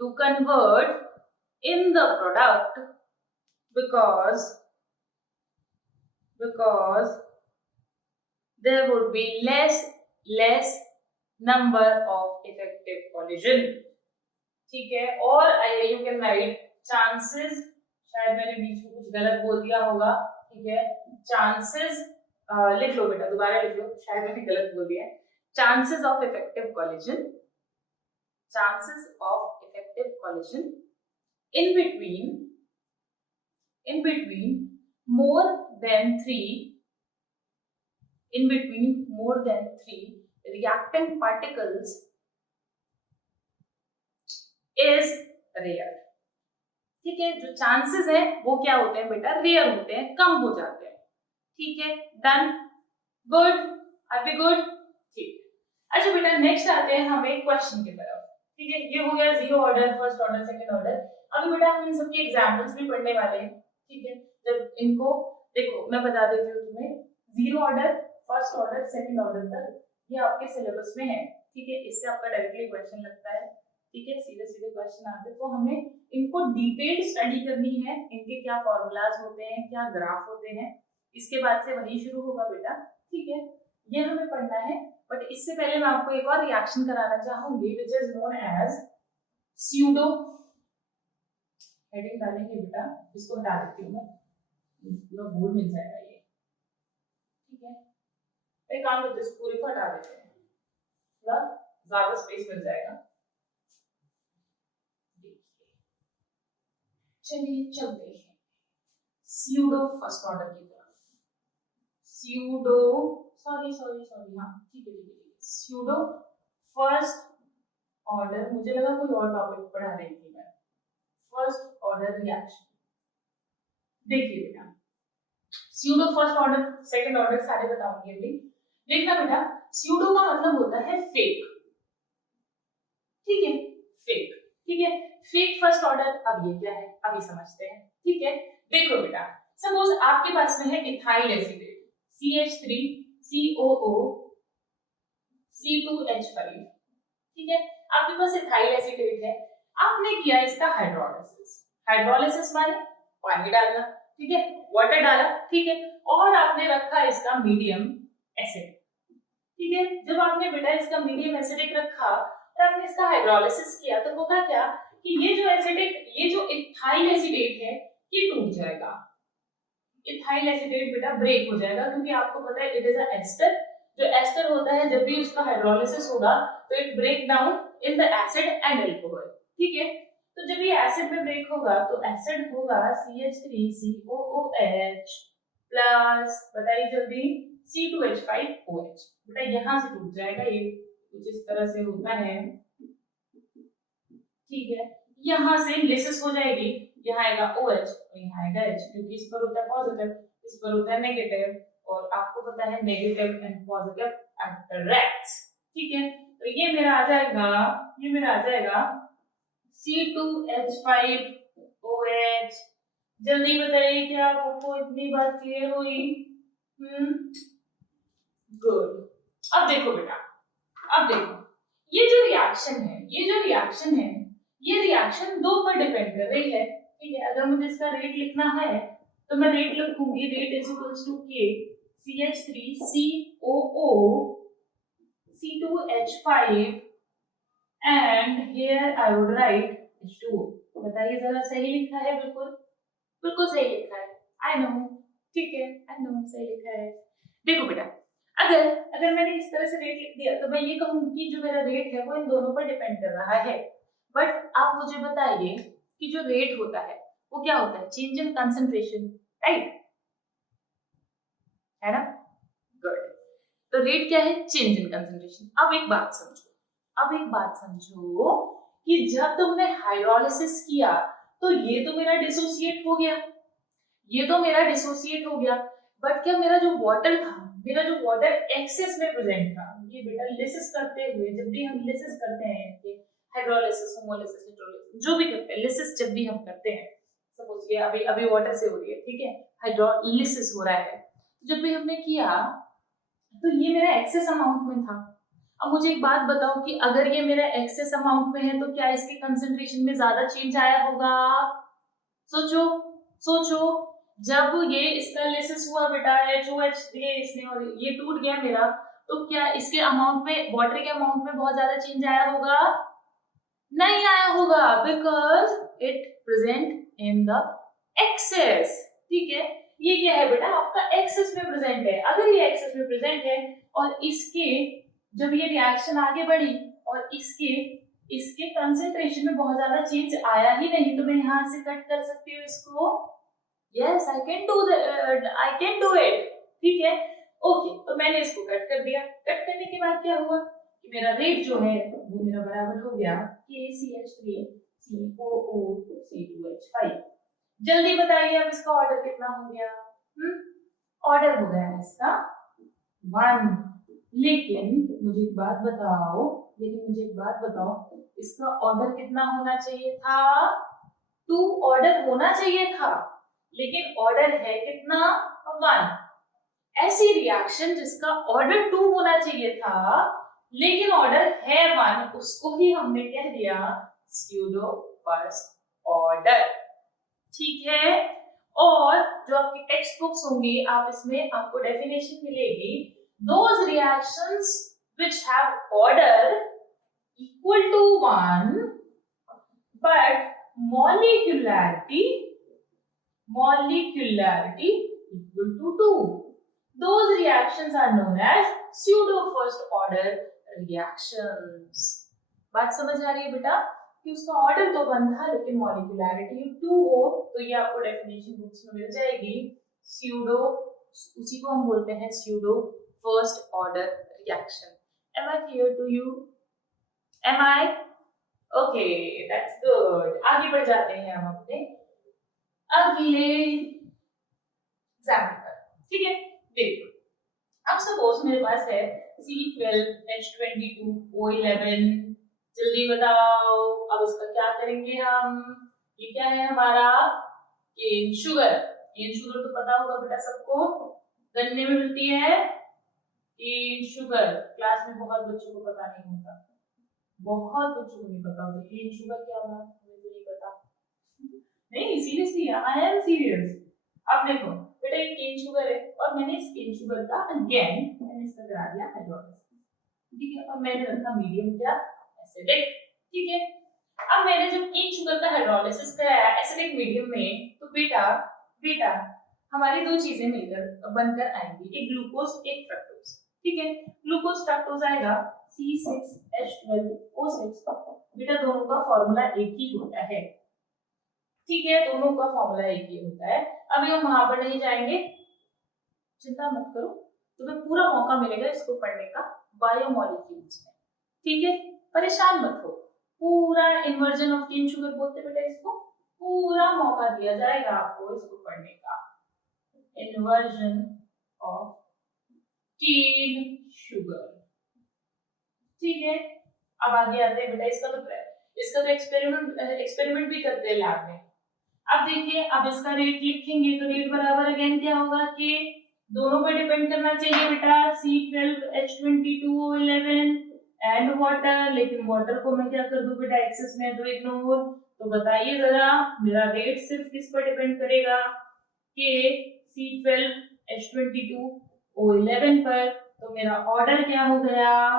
to convert in the product because there would be less number of effective collision, ठीक है। और you can write chances, शायद मैंने बीच में कुछ गलत बोल दिया होगा, ठीक है। chances लिख लो बेटा, दोबारा लिख लो, शायद मैंने गलत बोल दिया है। chances of effective collision in between more than 3 reactant particles is rare, ठीक है। जो चांसेस है वो क्या होते हैं बेटा, रेयर होते हैं, कम हो जाते हैं, ठीक है। Done, good, are we good, ठीक। अच्छा बेटा नेक्स्ट आते हैं हमें क्वेश्चन की तरफ, ठीक है। ये हो गया 0 order, first order, second order. अभी बेटा हम इन सबके एग्जांपल्स भी पढ़ने वाले हैं, ठीक है। जब इनको देखो मैं बता देती हूँ तुम्हें, 0 order, first order, second order तक ये आपके सिलेबस में है, ठीक है। इससे आपका डायरेक्टली क्वेश्चन लगता है, ठीक है, सीधे सीधे क्वेश्चन आते हैं। तो हमें इनको डिटेल स्टडी करनी है, इनके क्या फॉर्मूलाज होते हैं, क्या ग्राफ होते हैं, इसके बाद से वही शुरू होगा बेटा, ठीक है। ये हमें पढ़ना है। बट इससे पहले मैं आपको एक और रिएक्शन कराना चाहूंगी which is known as pseudo, heading डालेंगे बेटा, इसको हटा देती हूँ मैं, पूरा बोर्ड मिल जाएगा ये, ठीक है। एक काम करते हैं, पूरे को हटा देते हैं, थोड़ा ज्यादा स्पेस मिल जाएगा। चलिए चलते हैं स्यूडो फर्स्ट ऑर्डर की तरफ। स्यूडो सॉरी सॉरी सॉरी, हाँ ठीक है ठीक है, स्यूडो फर्स्ट ऑर्डर, मुझे लगा कोई और टॉपिक पढ़ा रही थी मैं, फर्स्ट ऑर्डर रिएक्शन। देखिए बेटा, pseudo first order second order सारे बताऊंगी अभी। देखना बेटा, स्यूडो का मतलब होता है फेक, ठीक है, फेक, ठीक है, फेक फर्स्ट ऑर्डर। अब ये क्या है अभी समझते हैं, ठीक है। देखो बेटा, सपोज आपके पास में है इथाइल एसिटेट CH3COO C2H5, ठीक है, आपके पास इथाइल एसिटेट है, आपने किया इसका हाइड्रोलिसिस। हाइड्रोलिसिस माने पानी डालना, ठीक है, वाटर डाला, ठीक है, और आपने रखा इसका मीडियम एसिड, ठीक है। जब आपने बेटा इसका मीडियम एसिडिक रखा और आपने इसका हाइड्रोलिसिस किया तो होगा क्या कि ये जो इथाइल एसिटेट है ये टूट जाएगा। इथाइल एसिटेट बेटा ब्रेक हो जाएगा, क्योंकि आपको पता है इट इज अ एस्टर। जो एस्टर होता है जब भी उसका हाइड्रोलिसिस होगा तो it break down in the acid and alcohol, ठीक है। तो जब ये एसिड में ब्रेक होगा तो एसिड होगा CH3COOH प्लस, बताइए जल्दी, C2H5OH। बेटा यहाँ से टूट जाएगा, ये कुछ इस तरह से होता है, ठीक है। यहाँ से लिसिस हो जाएगी, यहाँ आएगा OH और यहाँ आएगा H, क्योंकि इस पर होता है पॉजिटिव, इस पर होता है नेगेटिव, और आपको पता है नेगेटिव एंड पॉजिटिव अट्रैक्ट्स, ठीक है। तो ये मेरा आ जाएगा C2H5OH। जल्दी बताइए क्या आपको इतनी बात क्लियर हुई? गुड। अब देखो बेटा, अब देखो, ये जो रिएक्शन है ये रिएक्शन दो पर डिपेंड कर रही है, ठीक है। अगर मुझे इसका रेट लिखना है तो मैं रेट लिखूंगी, rate is equals to K CH3COO C2H5 and here I would write H2O। बताइए जरा, सही लिखा है? बिल्कुल बिल्कुल सही लिखा है, आई नो, ठीक है, आई नो सही लिखा है। देखो बेटा, अगर मैंने इस तरह से रेट लिख दिया तो मैं ये कहूंगी कि जो मेरा रेट है वो इन दोनों पर डिपेंड कर रहा है। बट आप मुझे बताइए कि जो रेट होता है वो क्या होता है? चेंज इन कंसंट्रेशन, राइट, है ना? गुड। तो रेट क्या है? Change in concentration. अब एक बात समझो कि जब तुमने हाइड्रोलिसिस किया तो ये तो मेरा डिसोसिएट हो गया, बट क्या मेरा जो वाटर एक्सेस में प्रेजेंट था, ये बेटा लिसिस करते हुए, जब भी हम लिसिस करते हैं, हाइड्रोलिसिस, होमोलिसिस, हिड्रोलिसिस, जो भी करते हैं, लिसिस जब भी हम करते हैं, सपोज ये अभी वाटर से हो रही है, ठीक है, हाइड्रोलिसिस हो रहा है, जब भी हमने किया तो ये मेरा एक्सेस अमाउंट में था। अब मुझे एक बात बताओ कि अगर ये मेरा एक्सेस अमाउंट में है तो क्या इसके कंसंट्रेशन में ज्यादा चेंज आया होगा? सोचो, जब ये इसका लिसिस हुआ बेटा, HOH दिए इसने और ये टूट गया मेरा, तो क्या इसके अमाउंट में, वाटर के अमाउंट में बहुत ज्यादा चेंज आया होगा? नहीं आया होगा, because it present in the excess, ठीक है। ये क्या है बेटा? आपका एक्सेस में प्रेजेंट है। अगर ये एक्सेस में प्रेजेंट है और इसके जब ये रिएक्शन आगे बढ़ी और इसके कंसंट्रेशन में बहुत ज्यादा चेंज आया ही नहीं, तो मैं यहाँ से कट कर सकती हूँ इसको। Yes, I can do it, ठीक है, ओके। तो मैंने इसको कट कर दिया। कट करने के बाद क्या हुआ कि मेरा रेट जो है वो मेरा बराबर हो गया KCH3COO C2H5। जल्दी बताइए अब इसका ऑर्डर कितना हो गया? ऑर्डर हो गया इसका 1। लेकिन मुझे एक बात बताओ, इसका ऑर्डर कितना होना चाहिए था? 2 ऑर्डर होना चाहिए था, लेकिन ऑर्डर है कितना? 1। ऐसी रिएक्शन जिसका ऑर्डर 2 होना चाहिए था लेकिन ऑर्डर है 1, उसको ही हमने कह दिया स्यूडो फर्स्ट ऑर्डर, ठीक है। और जो आपकी टेक्स्ट बुक्स होंगी, आप इसमें आपको डेफिनेशन मिलेगी, those reactions which have order equal to 1 but molecularity equal to 2, those reactions are known as pseudo first order reactions। बात समझ आ रही है बेटा कि उसका ऑर्डर तो 1 था लेकिन मॉलिक्यूलैरिटी 2 हो, तो ये आपको डेफिनेशन बुक्स में मिल जाएगी। स्यूडो, उसी को हम बोलते हैं pseudo first order reaction. Am I clear to you? Am I? Okay, that's good. आगे बढ़ जाते हैं हम अपने अगले एग्जाम्पल पर, ठीक है। देखो, अब सपोज मेरे पास है C12H22O11, जल्दी बताओ अब इसका क्या करेंगे हम। ये क्या है हमारा केन शुगर। केन शुगर तो पता होगा बेटा सबको, गन्ने में मिलती है केन शुगर। क्लास में बहुत बच्चों को पता नहीं होता, बहुत बच्चों को नहीं पता होता केन शुगर क्या होता है, मुझे तो नहीं पता। नहीं सीरियसली, आई एम सीरियस। अब देखो बेटा ये केन शुगर है और मैंने इस केन शुगर का अगेन मैंने इसका करा दिया हाइड्रोलिसिस, ठीक है, और मैंने रखा मीडियम क्या एसिडिक, ठीक है। अब मैंने जब केन शुगर का हाइड्रोलिसिस कराया एसिडिक मीडियम में, तो बेटा हमारी दो चीजें मिलकर बनकर आएंगी, एक ग्लूकोज एक फ्रक्टोज, ठीक है। ग्लूकोज फ्रक्टोज आएगा C6H12O6, बेटा दोनों का फॉर्मूला एक ही होता है, ठीक है, दोनों का फॉर्मूला एक ही होता है। अभी हम वहां पर नहीं जाएंगे, चिंता मत करो, तुम्हें पूरा मौका मिलेगा इसको पढ़ने का बायोमोलिक्यूल्स में, ठीक है, परेशान मत हो। पूरा इन्वर्जन ऑफ केन शुगर बोलते बेटा इसको, पूरा मौका दिया जाएगा आपको इसको पढ़ने का, इन्वर्जन ऑफ केन शुगर, ठीक है। अब आगे आते हैं बेटा, इसका तो एक्सपेरिमेंट भी करते हैं लैब में। अब देखिए, अब इसका रेट लिखेंगे तो रेट बराबर अगेन क्या होगा कि दोनों पे डिपेंड करना चाहिए बेटा, C12H22O11 एंड वाटर, लेकिन वाटर को मैं क्या कर दूं बेटा एक्सेस में, तो इग्नोर। तो बताइए जरा मेरा रेट सिर्फ किस पर डिपेंड करेगा कि C12H22O11 पर। तो मेरा ऑर्डर क्या हो गया,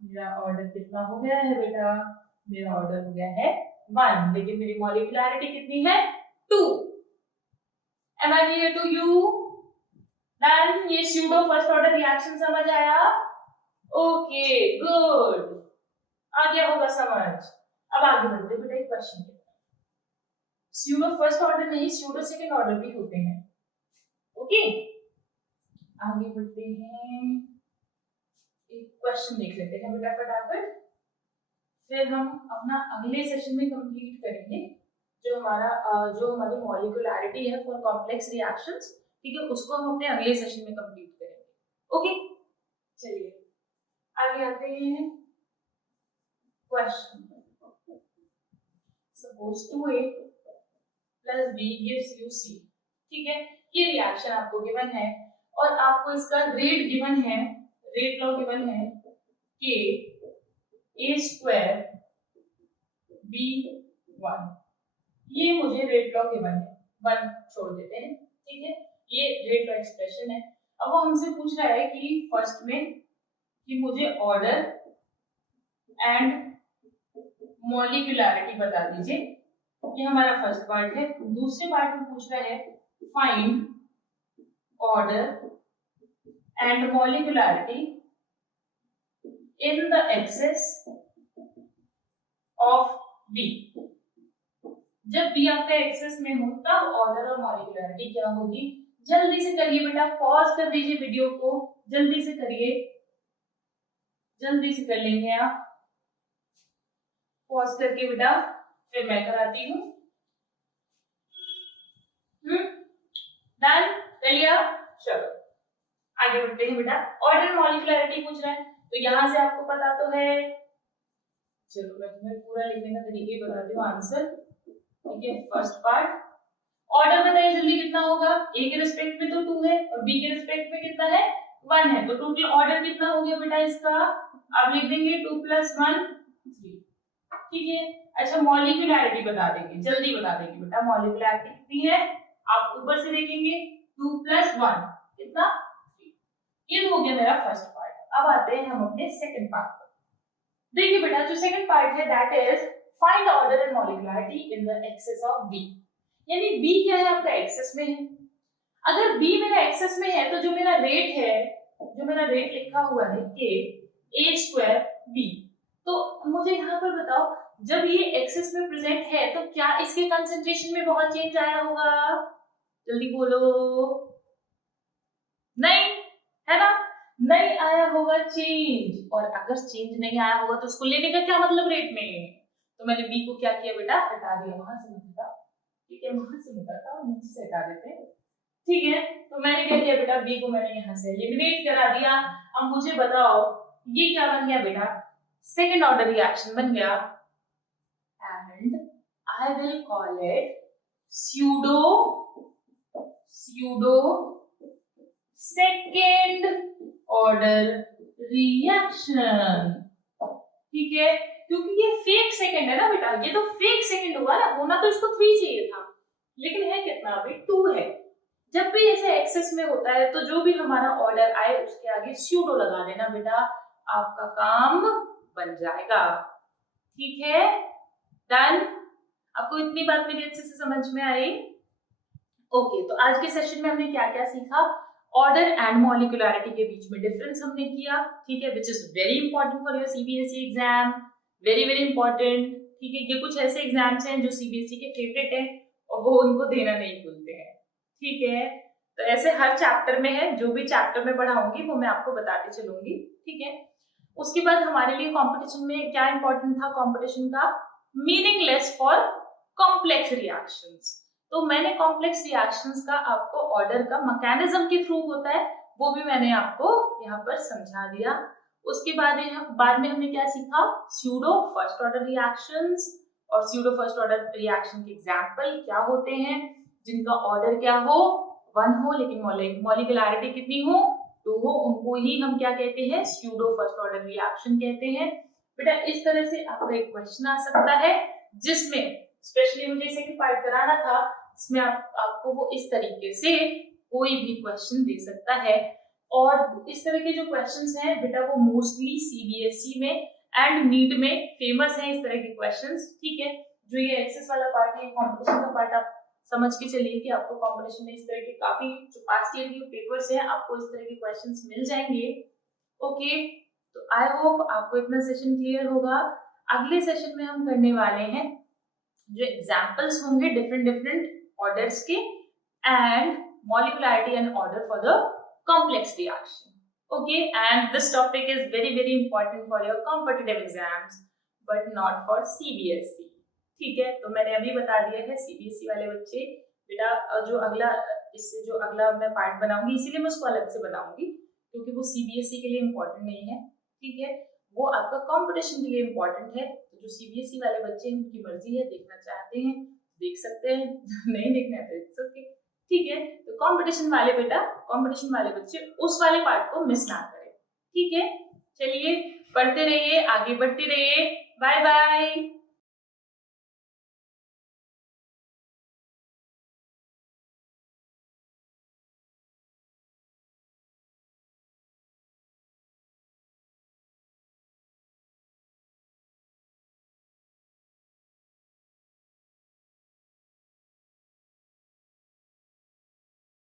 मेरा ऑर्डर कितना हो गया है बेटा, मेरा ऑर्डर हो गया है 1, लेकिन मेरी मॉलिक्यूलरिटी कितनी है 2। Am I clear to you? Then ये pseudo first order reaction समझ आया? Okay, good. आ गया होगा समझ। अब आगे बढ़ते बेटा एक क्वेश्चन के, pseudo first order नहीं pseudo second order भी होते हैं, ओके। आगे बढ़ते हैं, एक क्वेश्चन देख लेते हैं बेटा फटाफट, फिर हम अपना अगले सेशन में कंप्लीट करेंगे जो हमारी मॉलिक्यूलरिटी है फॉर कॉम्प्लेक्स रिएक्शंस, ठीक है, उसको हम अपने अगले सेशन में कंप्लीट करेंगे, ओके। चलिए आगे आते हैं question. Suppose 2A plus B gives you C, ठीक है, ये रिएक्शन आपको गिवन है और आपको इसका रेट गिवन है, रेट लॉ गिवन है कि A² B1, ये मुझे रेट लॉ गिवन है, 1 छोड़ देते हैं, ठीक है, ये रेट लॉ एक्सप्रेशन है। अब वो हमसे पूछ रहा है कि फर्स्ट में कि मुझे ऑर्डर एंड मॉलिक्यूलरिटी बता दीजिए, ये हमारा फर्स्ट पार्ट है। दूसरे पार्ट में पूछ रहा है find order and molecularity in the excess of B. जब बी आपका एक्सेस में हो तब ऑर्डर और मॉलिक्यूलरिटी क्या होगी। जल्दी से करिए बेटा, पॉज कर दीजिए वीडियो को, जल्दी से करिए, जल्दी से कर लेंगे आप, पॉज करके बेटा फिर मैं कराती हूँ। डन कर लिया, चलो आगे बढ़ते हैं बेटा। ऑर्डर मॉलिक्यूलरिटी पूछ रहा है तो यहां से आपको पता तो है, चलो मैं तुम्हें पूरा लिखने का तरीके बताती हूँ आंसर, ठीक है। फर्स्ट पार्ट ऑर्डर बताइए जल्दी कितना होगा, ए के रिस्पेक्ट में तो 2 है और बी के रिस्पेक्ट में कितना है 1 है, तो टोटल ऑर्डर कितना हो गया बेटा इसका, आप लिख देंगे 2 + 1 3, ठीक है। अच्छा मॉलिक्यूलरिटी बता देंगे, जल्दी बता देंगे बेटा मॉलिक्यूलरिटी कितनी है, आप ऊपर से देखेंगे 2 + 1 कितना 3, ये तो हो गया मेरा फर्स्ट पार्ट। अब आते हैं हम अपने सेकंड पार्ट पर। देखिए बेटा जो सेकंड पार्ट है that is find order and molecularity in the excess of B, यानी बी क्या है आपका एक्सेस में है। अगर बी मेरा एक्सेस में है तो जो मेरा रेट है, जो मेरा रेट लिखा हुआ है कि A² B, तो मुझे यहाँ पर बताओ जब ये एक्सेस में प्रेजेंट है तो क्या इसके कंसंट्रेशन में बहुत चेंज आया होगा, जल्दी बोलो, नहीं है ना। नहीं आया होगा चेंज, और अगर चेंज नहीं आया होगा तो उसको लेने का क्या मतलब रेट में। तो मैंने बी को क्या किया बेटा, हटा दिया, वहां से मत हटाओ, ठीक है, वहां से मत हटाओ, नीचे से हटा देते हैं, ठीक है। तो मैंने क्या किया बेटा, बी को मैंने यहाँ से एलिमिनेट करा दिया। अब मुझे बताओ ये क्या बन गया बेटा, सेकंड ऑर्डर रिएक्शन बन गया, and I will call it pseudo second order reaction, ठीक है, क्योंकि ये फेक सेकंड है ना बेटा, ये तो फेक सेकंड हुआ ना, होना तो इसको 3 चाहिए था, लेकिन है कितना अभी 2 है। जब भी ऐसे एक्सेस में होता है तो जो भी हमारा ऑर्डर आए उसके आगे स्यूडो लगा देना बेटा, आपका काम बन जाएगा, ठीक है, डन। आपको इतनी बात मेरी अच्छे से समझ में आई? ओके, तो आज के सेशन में हमने क्या क्या सीखा, ऑर्डर एंड मॉलिक्यूलरिटी के बीच में डिफरेंस हमने किया, ठीक है, which is very important for your CBSE exam, very very important, ठीक है। ये कुछ ऐसे एग्जाम्स हैं जो सीबीएसई के फेवरेट हैं और वो उनको देना नहीं भूलते हैं, ठीक है। तो ऐसे हर चैप्टर में है, जो भी चैप्टर में पढ़ाऊंगी वो मैं आपको बताते चलूंगी, ठीक है। उसके बाद हमारे लिए कंपटीशन में क्या इंपॉर्टेंट था, कंपटीशन का मीनिंगलेस फॉर कॉम्प्लेक्स रिएक्शंस। तो मैंने कॉम्प्लेक्स रिएक्शंस का आपको ऑर्डर का मैकेनिज्म के थ्रू होता है वो भी मैंने आपको यहाँ पर समझा दिया। उसके बाद में हमने क्या सीखा, स्यूडो फर्स्ट ऑर्डर रिएक्शंस, और स्यूडो फर्स्ट ऑर्डर रिएक्शन के एग्जांपल क्या होते हैं, जिनका ऑर्डर क्या हो 1 हो लेकिन मॉलिक्यूलरिटी कितनी हो 2 हो, उनको ही हम क्या कहते हैं, स्यूडो फर्स्ट ऑर्डर रिएक्शन कहते हैं। बेटा इस तरह से आपका एक क्वेश्चन आ सकता है जिसमें स्पेशली मुझे सेकंड पार्ट कराना था, इसमें आपको वो इस तरीके से कोई भी क्वेश्चन दे सकता है। और इस तरह के जो क्वेश्चंस हैं बेटा वो मोस्टली सीबीएसई में एंड नीट में फेमस हैं इस तरह के क्वेश्चंस, ठीक है। जो ये एक्सेस वाला पार्ट है, कंपटीशन का पार्ट, आप समझ के चलिए कि आपको कंपटीशन में इस तरह के काफी जो पास्ट ईयर के पेपर्स हैं आपको इस तरह के क्वेश्चंस मिल जाएंगे, ओके। तो आई होप आपको इतना सेशन क्लियर होगा। अगले सेशन में हम करने वाले हैं जो एग्जाम्पल्स होंगे डिफरेंट ऑर्डर्स के and molecularity and order for the complex reaction, okay, and this topic is very important for your competitive exams but not for CBSE, ठीक है। तो मैंने अभी बता दिया है सीबीएसई वाले बच्चे बेटा, जो अगला इससे जो अगला मैं पार्ट बनाऊंगी इसीलिए मैं उसको अलग से बनाऊंगी क्योंकि वो सीबीएसई के लिए इम्पोर्टेंट नहीं है, ठीक है, वो आपका कंपटीशन के लिए इम्पोर्टेंट है। तो जो सीबीएसई वाले बच्चे हैं उनकी मर्जी है, देखना चाहते हैं देख सकते हैं, नहीं देखना है तो इट्स ओके, ठीक है। तो कंपटीशन वाले बेटा, कंपटीशन वाले बच्चे उस वाले पार्ट को मिस ना करें, ठीक है। चलिए पढ़ते रहिए, आगे बढ़ते रहिए, बाय बाय।